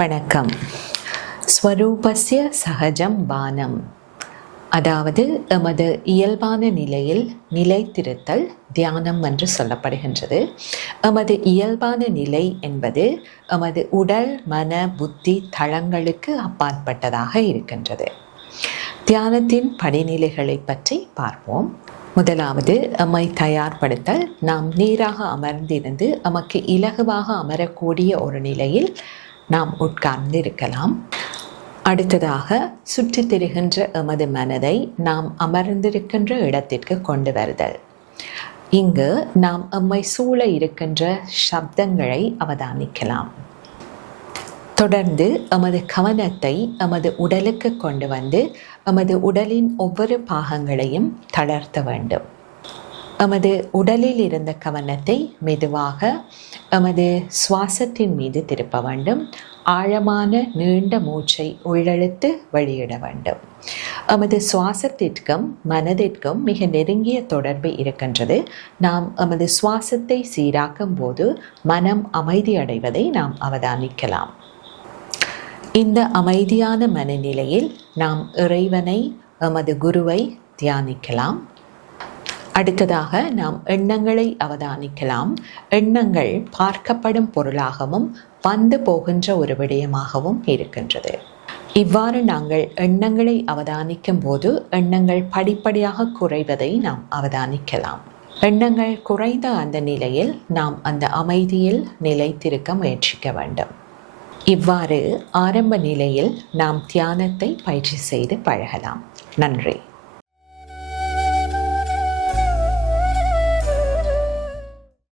வணக்கம். ஸ்வரூபஸ்ய சகஜம் பானம், அதாவது எமது இயல்பான நிலையில் நிலைத்திருத்தல் தியானம் என்று சொல்லப்படுகின்றது. எமது இயல்பான நிலை என்பது எமது உடல், மன, புத்தி தளங்களுக்கு அப்பாற்பட்டதாக இருக்கின்றது. தியானத்தின் படிநிலைகளை பற்றி பார்ப்போம். முதலாவது, எம்மை தயார்படுத்தல். நாம் நேராக அமர்ந்திருந்து எமக்கு இலகுவாக அமரக்கூடிய ஒரு நிலையில் நாம் உட்கார்ந்து இருக்கலாம். அடுத்ததாக, சுற்றித் திரிகின்ற எமது மனதை நாம் அமர்ந்திருக்கின்ற இடத்திற்கு கொண்டு வருதல். இங்கு நாம் எம்மை சூழ இருக்கின்ற சப்தங்களை அவதானிக்கலாம். தொடர்ந்து எமது கவனத்தை எமது உடலுக்கு கொண்டு வந்து எமது உடலின் ஒவ்வொரு பாகங்களையும் தளர்த்த வேண்டும். எமது உடலில் இருந்த கவனத்தை மெதுவாக எமது சுவாசத்தின் மீது திருப்ப வேண்டும். ஆழமான நீண்ட மூச்சை உள்ளிழுத்து வெளியிட வேண்டும். எமது சுவாசத்திற்கும் மனதிற்கும் மிக நெருங்கிய தொடர்பு இருக்கின்றது. நாம் எமது சுவாசத்தை சீராக்கும் போது மனம் அமைதி அடைவதை நாம் அவதானிக்கலாம். இந்த அமைதியான மனநிலையில் நாம் இறைவனை, எமது குருவை தியானிக்கலாம். அடுத்ததாக, நாம் எண்ணங்களை அவதானிக்கலாம். எண்ணங்கள் பார்க்கப்படும் பொருளாகவும் வந்து போகின்ற ஒரு விடயமாகவும் இருக்கின்றது. இவ்வாறு நாங்கள் எண்ணங்களை அவதானிக்கும் போது எண்ணங்கள் படிப்படியாக குறைவதை நாம் அவதானிக்கலாம். எண்ணங்கள் குறைந்த அந்த நிலையில் நாம் அந்த அமைதியில் நிலைத்திருக்க முயற்சிக்க வேண்டும். இவ்வாறு ஆரம்ப நிலையில் நாம் தியானத்தை பயிற்சி செய்து பழகலாம். நன்றி.